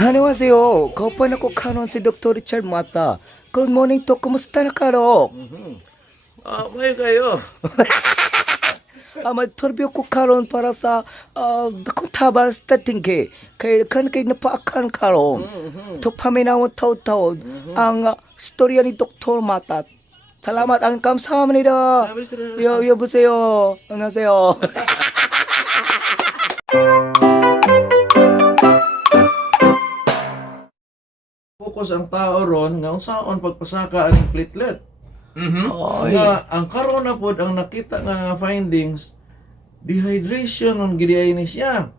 안녕하세요. 거pan ako karon si Dr. Richard Mata. Good morning to. Kumusta na karo? May kayo. Mag-turbiyo ko karon para sa dakong tabas tatingke. Kaya kay napaakan karon. To paminawan taw-taw ang storya ni Dr. Mata. Salamat ang 감사합니다. 여보세요. 안녕하세요. Focus ang tao ron nga unsaon pagpasaka aning platelet. Ay. Nga ang karon na pod ang nakita nga findings dehydration on gidiay ni siya.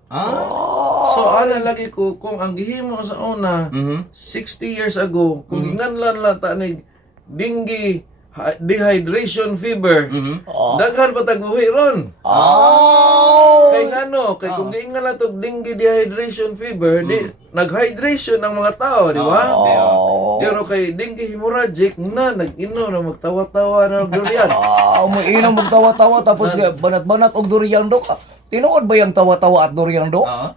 So ana lagi ko kung ang gihimo sa una 60 years ago kung hinganlan lang ta ni dengue dehydration fever daghan pa tagbuhi ron. Kay ngano kay kung diingan na tog dengue dehydration fever di naghydration ang mga tao, di ba? Pero kay dengue hemorrhagic na nag-inom na magtawa-tawa na durian. Umiinom magtawa-tawa tapos banat-banat og durian dok. Tinuod ba yung tawa-tawa at durian dok?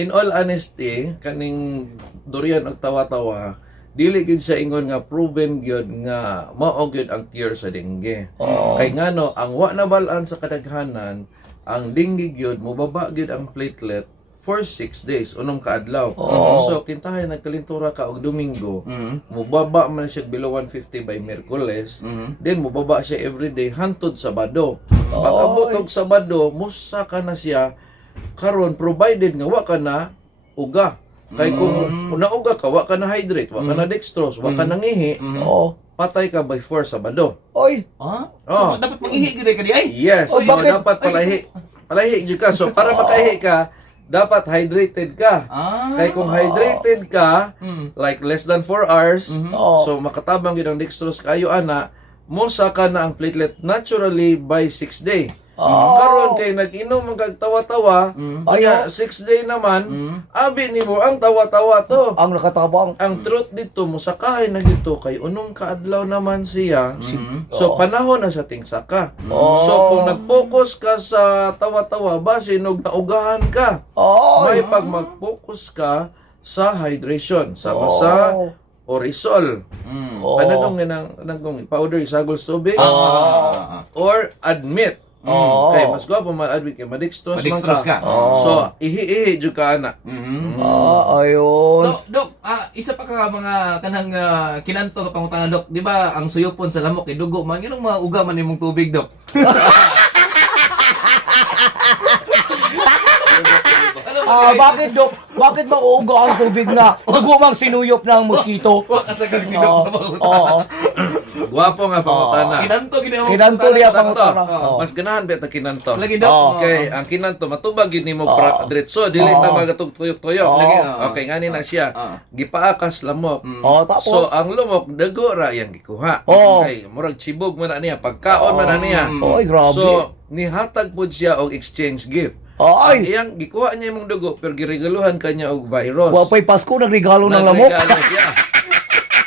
In all honesty, kaning durian og tawa-tawa, dili gid sa ingon nga proven gyud nga mao gyud ang cure sa dengue. Kay ngano ang wa nabalaan sa kadaghanan, ang dengue gyud mobaba gyud ang platelet for 6 days, unong kaadlaw. So, kintahay nagkalintura ka og Domingo, mubaba man siya below 150 by Miyerkules, then mubaba siya everyday hantod Sabado. Pag abot og Sabado, musa ka na siya karon provided nga wa ka na uga. Kay kung nauga ka, wa ka na hydrate, wa ka na dextrose, wa ka na ngihi, patay ka by 4 Sabado. Oy. So, dapat mag-ihi gid ka di ay? Yes, so bakit? dapat palahi. Palahi jud ka. So para makaihi ka, dapat hydrated ka. Kaya kung hydrated ka, like less than 4 hours, so makatabang yun ang dextrose kayo ana, musa ka na ang platelet naturally by 6 day. Karon kay nag-inom ang kagtawa-tawa, kaya 6 day naman, abi nimo ang tawa-tawa to. Ang nakatabang. Ang truth dito, musakahay na dito, kay unong kaadlaw naman siya, so panahon na sa tingsaka. So kung nag-focus ka sa tawa-tawa, base nog naugahan ka, may pag mag-focus ka sa hydration, sama sa Orisol. Ano nang powder isagol sa tubig? Or admit. Kay mas gwapo ma-admit kay madextrose Madextrose ka. So ihi-ihi jud ka ana. Ayun. So, Dok, isa pa ka mga kanang kinanto ka pangutana, Dok. Di ba ang suyopon sa lamok kay dugo man ginong mga uga man imong tubig, Dok? Bakit dok? Bakit ba uuga ang tubig na nagumang sinuyop ng mosquito? Wa kasagag silog sa pangutana. Gwapo nga pangutana. Kinanto gid ang Kinanto diya Sakto. pangutana. Mas ganahan beta kinanto. Lagi, Dok. Okay, ang kinanto matubag gid nimo diretso, dili ta magatug-tuyok-tuyok. Okay, ngani na siya. Gipaakas lamok. Tapos So ang lumok dago ra yang gikuha. Okay, murag chibog man na niya, pagkaon man na niya. Oy, grabe. So nihatag pud siya og exchange gift. Ang iyang gikuha niya imong dugo pero giregaluhan kanya og virus. Wapay Pasko nagregalo ng lamok. Nagregalo siya.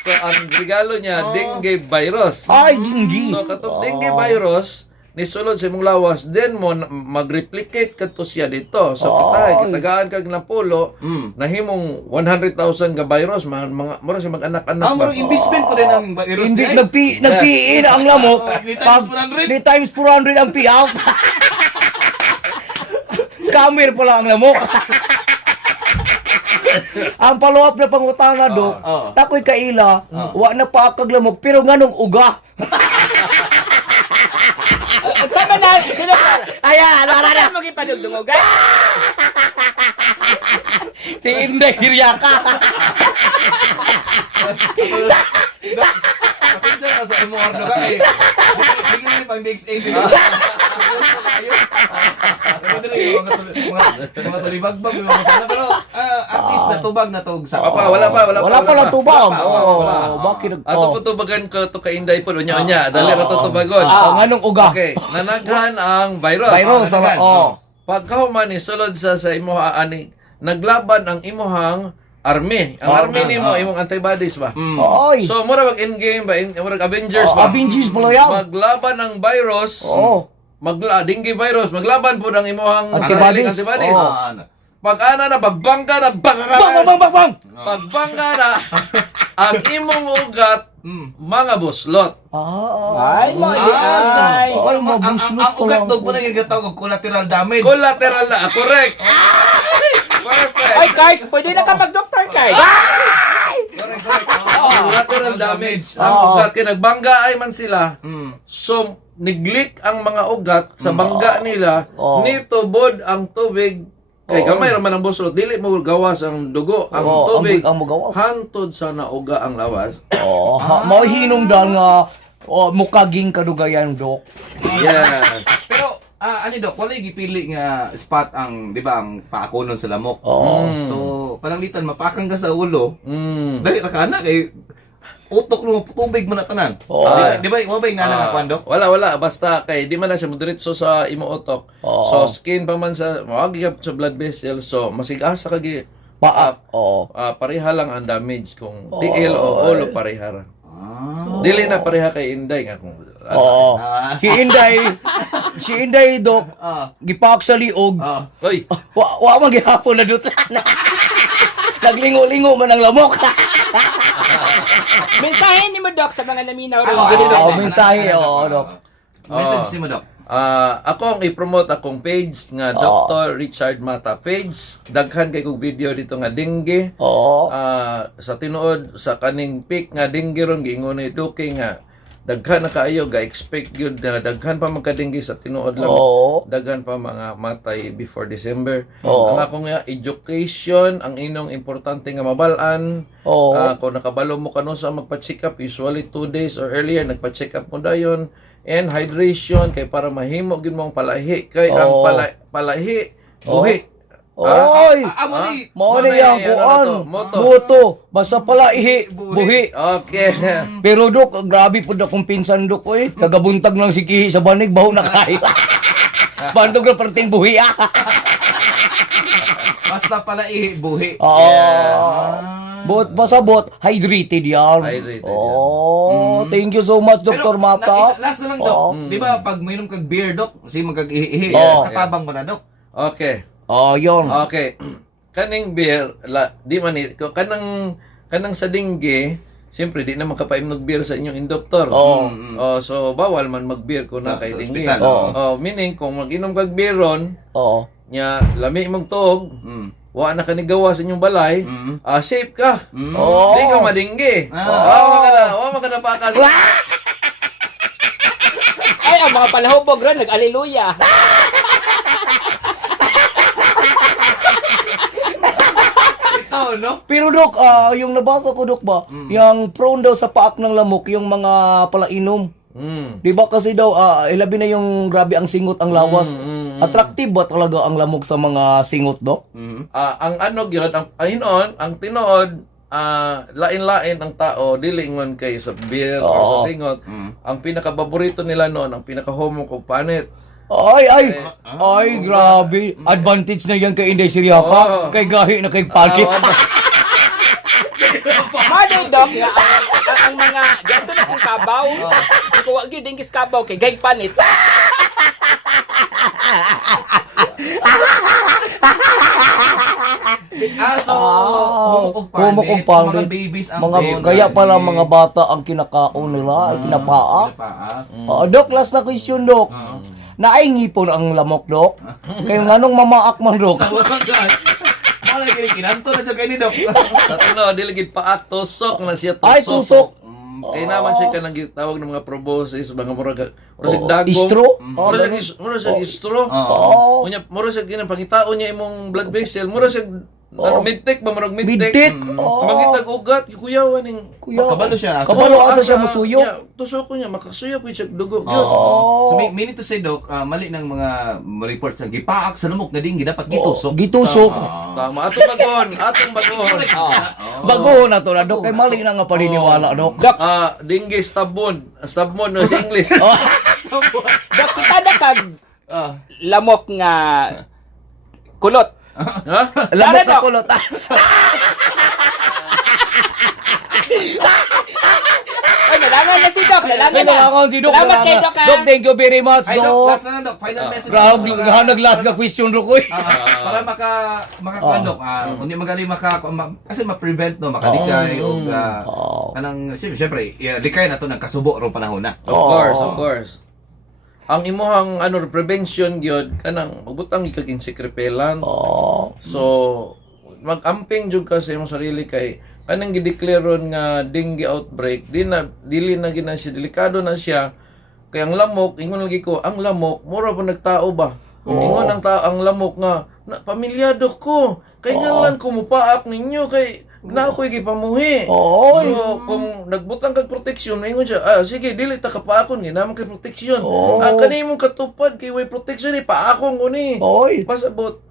So ang regalo niya dengue virus. Ay, dinggi. So katong dengue virus nisulod sa imong lawas, then mo mag-replicate kadto siya dito. So kita kitagaan kag napulo nahimong 100,000 ka virus mga mura sa mag-anak-anak ba. Murag investment po din ang virus Hindi di ay? nagpiin ang lamok. Ni times 400. Ni times 400 ang payout. Scammer pala ang lamok. Ang follow-up na pangutana, Dok, tako'y kaila, wa na pa kag lamok, pero nganong uga. Sama na, sino ka? Ayan, Ano mo gipadugdungog? si Inday Hiryaka. Pasensya ka sa MR na ka eh. Hindi nga pang DXA din. Mga tulibagbag, pero at least natubag na tog sa Wala pa lang tubag. Wala. Bakit Ato po tubagan ko to ka Inday po unya-unya. Dali ra to tubagon. Nganong uga? Okay, nanaghan ang virus. Virus, Pagkahuman ni sulod sa imo ani naglaban ang imuhang army. Ang army nimo imong antibodies ba? Oy. So mura mag endgame ba? Mura Avengers ba? Avengers pala yan. Maglaban ang virus. Dengue virus, maglaban po ng imuhang Antibodies. antibodies. Pag-ana na, bagbangga na, Bang, bang, bang, bang, bang! pagbangga na, ang imong ugat, mga buslot. Ay, ay. Ay, Ang mabuslot ko ugat lang dog ako. po na yung gatawag og collateral damage. Collateral na, correct. Perfect. Ay, guys, pwede na ka mag-doktor, guys. Correct, correct. Collateral damage. Ang ugat, kinagbangga ay man sila. So, niglik ang mga ugat sa bangga nila, nitubod ang tubig, kay gamay raman ang buslot, dili mo gawas ang dugo, ang tubig, ang magawas. hantod sa nauga ang lawas. Mao hinungdan nga mukaging kadugayan, Dok. Yes. Pero ano dok, wala gipili nga spot ang, di ba, ang paakonon sa lamok. So, pananglitan mapakang ka sa ulo. Dali ra ka na kay utok mo tubig mo na tanan. Di ba, wala ba yung nga nga kwan, Dok? Wala. Basta kay di man na siya diretso sa imo utok. So skin pa man sa mawagi ka sa blood vessel. So masigasa kagi pareha lang ang damage kung tiil o ulo pareha ra. Dili na pareha kay Inday nga kung Si Inday, Dok, gipak sa liog. Oy, Wa magihapon na dut. Naglingo-lingo man ang lamok. Mensahe ni mo, Doc, sa mga naminaw rin. Mensahe, Dok. Message ni mo, Dok. ako ang i-promote akong page nga Dr. Richard Mata page. Daghan kay kog video dito nga dengue. Sa tinuod sa kaning peak nga dengue ron giingon ni Duque nga daghan na kaayo ga-expect gyud na daghan pa magka-dengue sa tinuod lang. Daghan pa mga matay before December. Ang ako nga education ang inong importante nga mabalaan. Kung nakabalo mo kano sa magpa-check up, usually 2 days or earlier nagpa-check up mo dayon. And hydration kay para mahimo gid mong palahi kay ang palahi buhi. Oy! Mao ni ang kuan. Moto. Moto. Basta pala buhi. Okay. Pero Dok, grabe po akong pinsan, Dok, oy. Kagabuntag lang si Kihi sa banig, baho na kayo. Bandog na perting buhi, Basta pala buhi. Basta hydrated yan. Hydrated Thank you so much, Dr. Mata. Last na lang, Dok. Di ba, pag mayroon kag beer, Dok, kasi magkag-ihi, katabang mo na, Dok. Okay. Yun. Okay. Kaning beer, di man kanang sa dengue, siyempre di na makapaimnog beer sa inyong indoktor. So bawal man mag-beer kung na kay dengue. Meaning kung mag-inom kag beer ron, nya lami imong tuog, wa na kanigawa sa inyong balay, safe ka. Di ka madingge. Wa ka na pakas. Ay, ang mga palahubog ron, nag-aleluya. No? Pero Dok, yung nabasa ko, Dok, ba, yung prone daw sa paak ng lamok, yung mga palainom. Di ba kasi daw, ilabi na yung grabe ang singot ang lawas. Attractive ba talaga ang lamok sa mga singot, Dok? Ang ano gyud ang tinuod lain-lain ang tao dili ingon kay sa beer o sa singot. Ang pinaka-paborito nila noon, ang pinaka-homo ko panit. Ay, grabe. Advantage na yan kay Inday Siriapa. Kay gahi na kay palit. Maday, Doc, nga ang mga, dito na kong kabaw. Hindi ko wag yun, dingis kabaw, kay Gayg Panit. Humukog pangit. Mga babies ang Kaya pala mga bata ang kinakaon nila, ay kinapaa. Dok, last na question, Dok. Naay ngipon ang lamok, Dok. Kaya nga nung mamaak man, Dok. Wala gini kinanto na jud kay ni Dok. Sa tinuod dili gid paak, tusok na siya tusok. Ay, tusok. Kaya naman siya kanang gitawag ng mga proboscis, mga murag dagong. Istro? Mura siya istro. Unya mura siya ginang pangitaon niya imong blood vessel. Mura siya midtek ba murag midtek. Midtek. Magitag ugat kuyawan ning Kabalo siya. Kabalo asa siya musuyo. Tusok ko niya makasuyo ko siya dugo. So meaning to say, Dok, mali ng mga report sa gipaak sa lamok na dingi dapat gitusok. Gitusok. Tama atong bagon. Bago na to na, Dok. Kay mali na nga paniniwala, Dok. Dengue stabon no sa English. Doc, kita na kag lamok nga kulot. Ha? Lamok Dok. ka kulot. Ay, nalangan na si Doc. Nalangan na. Kailangan si Dok. Salamat kay Doc, ha? Dok, thank you very much, Ay, Dok, Dok. last na lang, Dok. Final message. Grabe, nag-last ka question, Dok. Uy. Para makakuan, Dok. Hindi magaling kasi ma-prevent, no, makalikay, o, kanang, siyempre, likay na to ng kasubo rong panahon na. Of course, of course. Ang imuhang prevention gyud kanang magbutang kag insect repellent. So mag-amping jud ka sa imong sarili kay kanang gidekleron nga dengue outbreak dili na gina siya delikado na siya kay ang lamok ingon lagi ko ang lamok mura pa nagtao ba. Ingon ang lamok nga na, pamilyado ko kay ngalan ko mupaak ninyo kay na ako'y gipamuhi. So, kung nagbutang kag proteksyon, ingon siya, sige, dili ta kapaakon, ginamang kay proteksyon. Kani mong katupad, kay way proteksyon, paakon ko ni. Pasabot,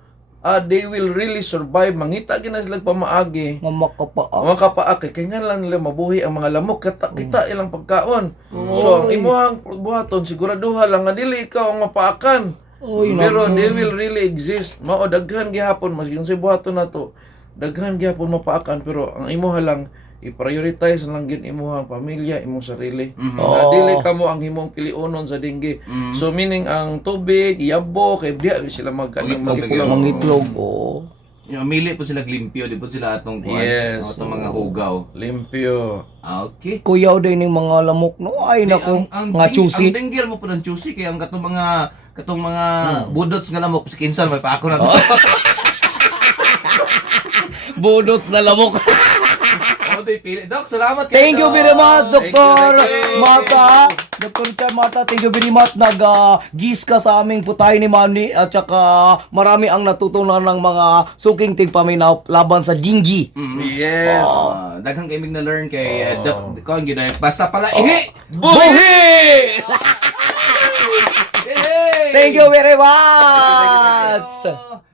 they will really survive. Mangita gina sila pamaagi. Makapaak, kay nga lang nila mabuhi ang mga lamok, kita ilang pagkaon. So, ang imuhang buhaton, siguraduha lang nga dili ikaw ang mapaakan. Pero they will really exist. Daghan gihapon, mas yung si buhaton na to, daghan gyapon mapaakan pero ang imuha lang i-prioritize lang gid imuhang pamilya, imong sarili. Dili kamo ang himong piliunon sa dengue. So meaning ang tubig, iyabo kay diha sila Mangitlog. Mili po sila limpyo, di po sila atong kuan, Yes. atong mga hugaw. limpyo. Okay. Kuyaw din yung mga lamok, no? Ay, nako, mga chusi. Ang dengue mo po ng chusi kaya ang katong mga budots nga lamok sa kinsan may paako na. Budot na lamok. Doc, salamat kayo. Thank you very much, Dr. Thank you. Mata. Dr. Richard Mata, thank you very much. Nag-gis ka sa aming putay ni Manny at saka marami ang natutunan ng mga suking tigpaminaw laban sa dengue. Yes. Daghang kayo na learn kay Doc. Kung ginay basta pala ihi. Buhi! Thank you very much. Thank you.